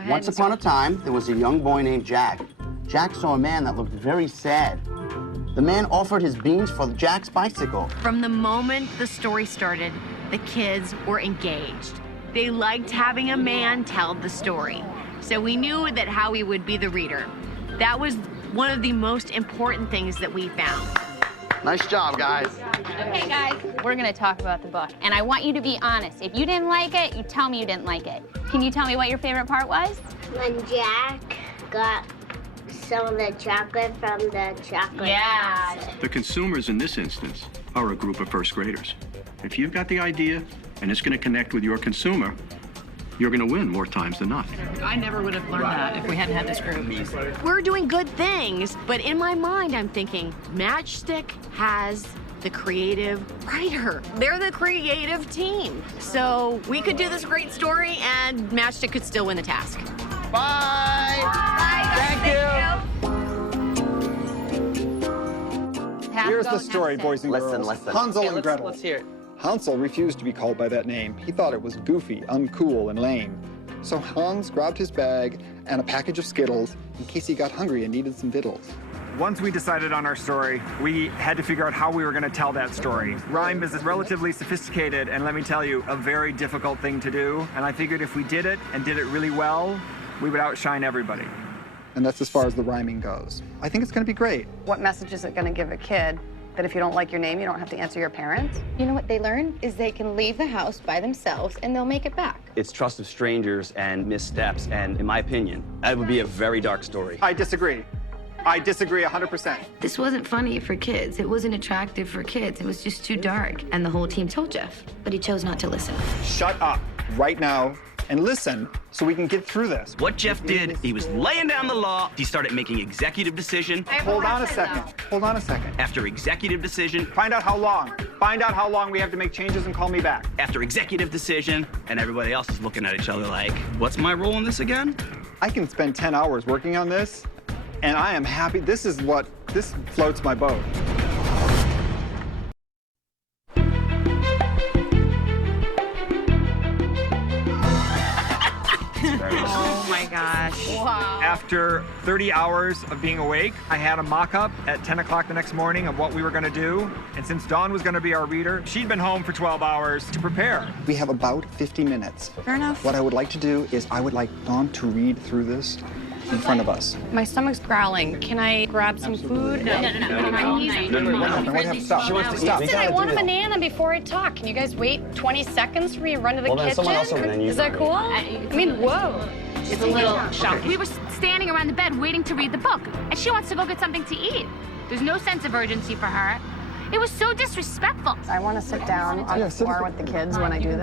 ahead. Once upon a time, there was a young boy named Jack. Jack saw a man that looked very sad. The man offered his beans for Jack's bicycle. From the moment the story started, the kids were engaged. They liked having a man tell the story. So we knew that Howie would be the reader. That was one of the most important things that we found. Nice job, guys. Okay, guys, we're gonna talk about the book, and I want you to be honest. If you didn't like it, you tell me you didn't like it. Can you tell me what your favorite part was? When Jack got some of the chocolate from the chocolate house. The consumers in this instance are a group of first graders. If you've got the idea and it's going to connect with your consumer, you're going to win more times than not. I never would have learned that if we hadn't had this group. We're doing good things, but in my mind, I'm thinking Matchstick has the creative writer. They're the creative team. So we could do this great story and Matchstick could still win the task. Bye. Bye. Thank you. Here's the story, boys and girls. Listen. Hansel and Gretel. Let's hear it. Hansel refused to be called by that name. He thought it was goofy, uncool, and lame. So Hans grabbed his bag and a package of Skittles in case he got hungry and needed some victuals. Once we decided on our story, we had to figure out how we were going to tell that story. Rhyme is relatively sophisticated, and let me tell you, a very difficult thing to do. And I figured if we did it and did it really well, we would outshine everybody. And that's as far as the rhyming goes. I think it's going to be great. What message is it going to give a kid that if you don't like your name, you don't have to answer your parents? You know what they learn is they can leave the house by themselves and they'll make it back. It's trust of strangers and missteps, and in my opinion, that would be a very dark story. I disagree. I disagree 100%. This wasn't funny for kids. It wasn't attractive for kids. It was just too dark. And the whole team told Jeff, but he chose not to listen. Shut up right now and listen so we can get through this. What Jeff did, he was laying down the law. He started making executive decision Hold on a second. Hold on a second. after executive decision Find out how long. Find out how long we have to make changes and call me back. after executive decision, and everybody else is looking at each other like, what's my role in this again? I can spend 10 hours working on this, and I am happy. This floats my boat. Oh my gosh. Wow. After 30 hours of being awake, I had a mock-up at 10 o'clock the next morning of what we were going to do. And since Dawn was going to be our reader, she'd been home for 12 hours to prepare. We have about 50 minutes. Fair enough. What I would like to do is I would like Dawn to read through this in front of us. My stomach's growling. Can I grab some food? No. We have to stop. She wants to stop. Listen, I want a banana before I talk. Can you guys wait 20 seconds for me to run to the kitchen? someone else will then you Is that cool? I mean, whoa. It's a little shocking. We were standing around the bed waiting to read the book, and she wants to go get something to eat. There's no sense of urgency for her. It was so disrespectful. I want to sit down on the floor with the kids when I do this.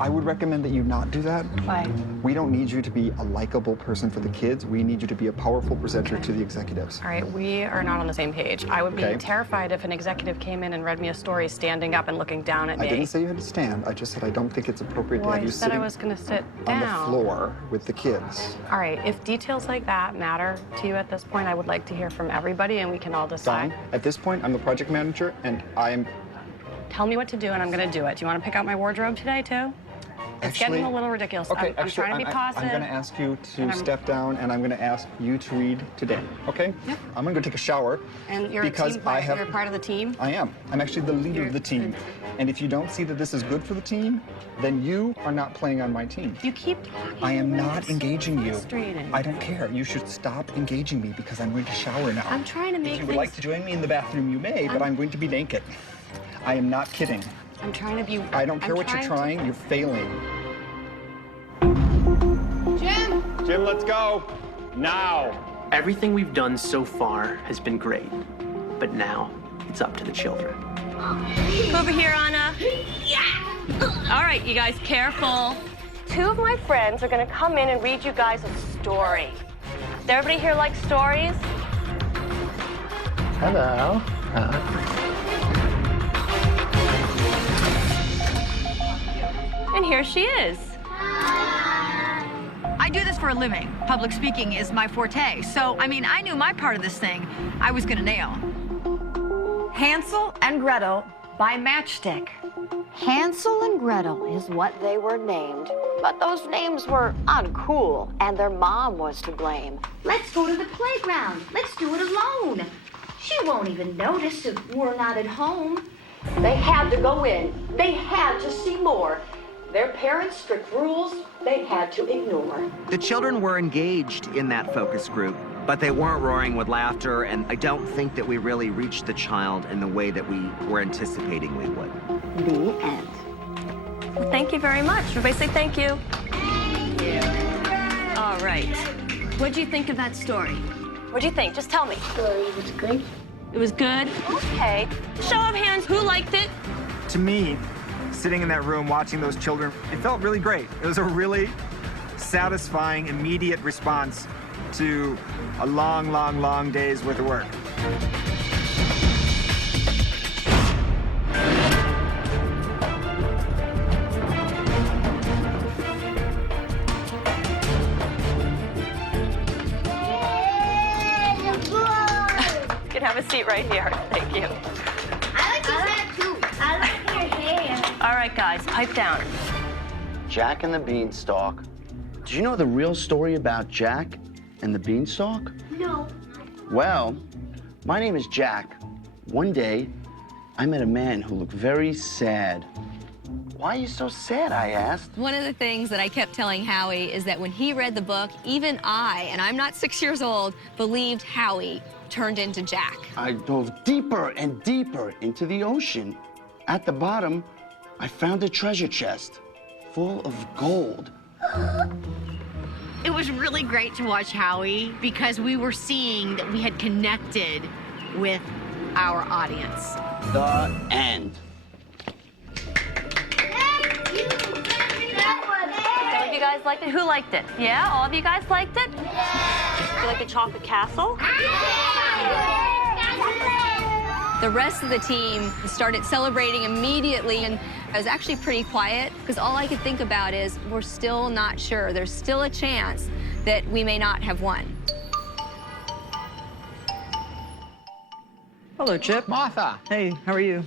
I would recommend that you not do that. Why? We don't need you to be a likable person for the kids. We need you to be a powerful presenter to the executives. All right, we are not on the same page. I would be terrified if an executive came in and read me a story standing up and looking down at me. I didn't say you had to stand. I just said I don't think it's appropriate to have you I said sitting I was going to sit on down. the floor with the kids. All right, if details like that matter to you at this point, I would like to hear from everybody and we can all decide. Dawn, at this point, I'm the project manager, and I am... Tell me what to do and I'm going to do it. Do you want to pick out my wardrobe today, too? It's getting a little ridiculous. Okay, I'm trying to be positive. I'm going to ask you to step down, and I'm going to ask you to read today, okay? Yep. I'm going to go take a shower. And you're because a team player. You're part of the team? I am. I'm actually the leader of the team. And if you don't see that this is good for the team, then you are not playing on my team. You keep talking. I am not engaging you. Frustrating. I don't care. You should stop engaging me because I'm going to shower now. I'm trying to make If you would like to join me in the bathroom, you may, but I'm going to be naked. I am not kidding. I'm trying to be... I don't care what you're trying. You're failing. Jim, let's go. Now. Everything we've done so far has been great, but now it's up to the children. Over here, Anna. Yeah. All right, you guys, careful. Two of my friends are going to come in and read you guys a story. Does everybody here like stories? Hello. And here she is. I do this for a living. Public speaking is my forte. So, I mean, I knew my part of this thing I was gonna nail. Hansel and Gretel by Matchstick. Hansel and Gretel is what they were named, but those names were uncool, and their mom was to blame. Let's go to the playground. Let's do it alone. She won't even notice if we're not at home. They had to go in. They had to see more. Their parents' strict rules, they had to ignore. The children were engaged in that focus group, but they weren't roaring with laughter, and I don't think that we really reached the child in the way that we were anticipating we would. The end. Well, thank you very much. Everybody say thank you. Thank you. All right. What'd you think of that story? What'd you think? Just tell me. Story was good. It was good? Okay. Show of hands, who liked it? To me, sitting in that room watching those children, it felt really great. It was a really satisfying, immediate response to a long, long, long day's worth of work. You can have a seat right here. Thank you. I like your hair too. I like your hair. All right, guys, pipe down. Jack and the Beanstalk. Did you know the real story about Jack and the Beanstalk? No. Well, my name is Jack. One day, I met a man who looked very sad. Why are you so sad, I asked. One of the things that I kept telling Howie is that when he read the book, even I, and I'm not 6 years old, believed Howie turned into Jack. I dove deeper and deeper into the ocean. At the bottom, I found a treasure chest full of gold. It was really great to watch Howie because we were seeing that we had connected with our audience. The end. Some of you guys liked it. Who liked it? Yeah, all of you guys liked it? Yeah. You like the chocolate castle? The rest of the team started celebrating immediately, and I was actually pretty quiet because all I could think about is we're still not sure. There's still a chance that we may not have won. Hello, Chip. Martha. Hey, how are you?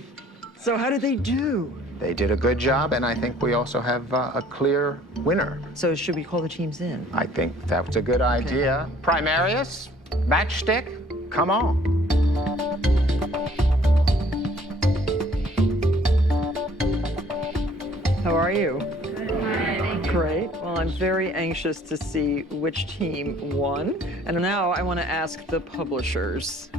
So how did they do? They did a good job, and I think we also have a clear winner. So should we call the teams in? I think that was a good idea. Primarius, Matchstick, come on. How are you? Great. Well, I'm very anxious to see which team won. And now I want to ask the publishers.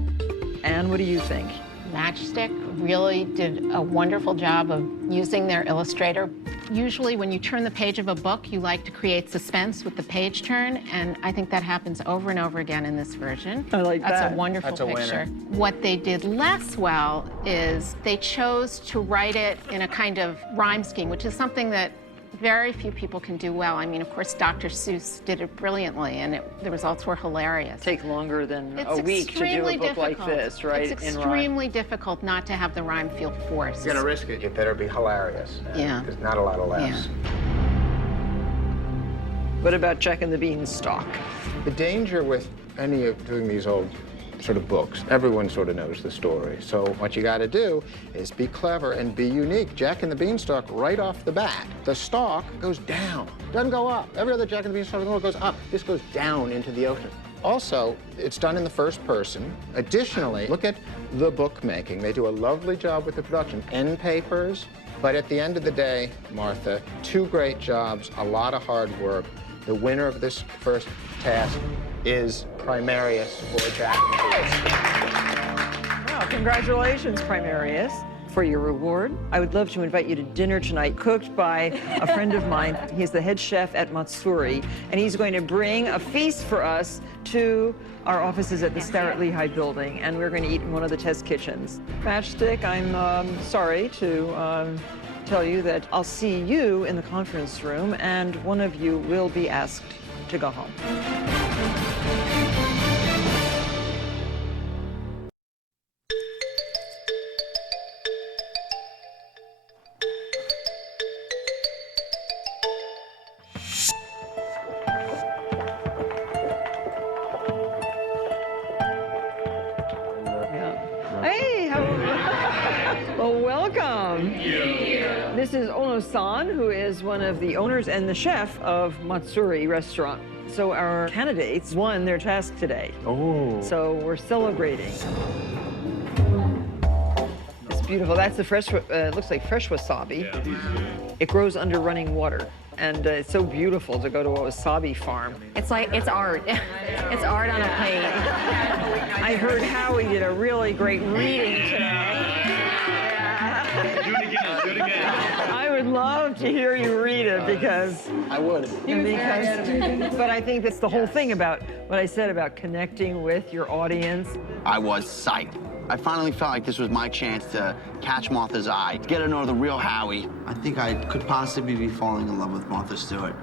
Anne, what do you think? Matchstick really did a wonderful job of using their illustrator. Usually when you turn the page of a book, you like to create suspense with the page turn, and I think that happens over and over again in this version. I like that. That's a wonderful That's a picture. winner. What they did less well is they chose to write it in a kind of rhyme scheme, which is something that very few people can do well. I mean, of course, Dr. Seuss did it brilliantly, and the results were hilarious. Take longer than It's a week to do a extremely book like difficult. this, right? It's in rhyme. extremely difficult not to have the rhyme feel forced. You're gonna risk it. You better be hilarious. Yeah. There's not a lot of laughs. What about Jack and the Beanstalk? The danger with any of doing these old sort of books, everyone sort of knows the story. So what you got to do is be clever and be unique. Jack and the Beanstalk, right off the bat, the stalk goes down, doesn't go up. Every other Jack and the Beanstalk in the world goes up. This goes down into the ocean. Also, it's done in the first person. Additionally, look at the bookmaking. They do a lovely job with the production. End papers, but at the end of the day, Martha, 2 great jobs, a lot of hard work. The winner of this first task is Primarius for Jack and the Beanstalk. Well, congratulations, Primarius, for your reward. I would love to invite you to dinner tonight, cooked by a friend of mine. He's the head chef at Matsuri, and he's going to bring a feast for us to our offices at the Starrett Lehigh building, and we're going to eat in one of the test kitchens. Matchstick, I'm sorry to tell you that I'll see you in the conference room, and one of you will be asked to go home. Hey, well, welcome. This is Ono-san, who is one of the owners and the chef of Matsuri restaurant. So our candidates won their task today. Oh. So we're celebrating. It's beautiful. That's the fresh, looks like fresh wasabi. Yeah. It grows under running water. And it's so beautiful to go to a wasabi farm. It's art. It's art on a plate. I heard Howie did a really great reading today. Do it again. I would love to hear you read it because I would. But I think that's the whole thing about what I said about connecting with your audience. I was psyched. I finally felt like this was my chance to catch Martha's eye, get to know the real Howie. I think I could possibly be falling in love with Martha Stewart.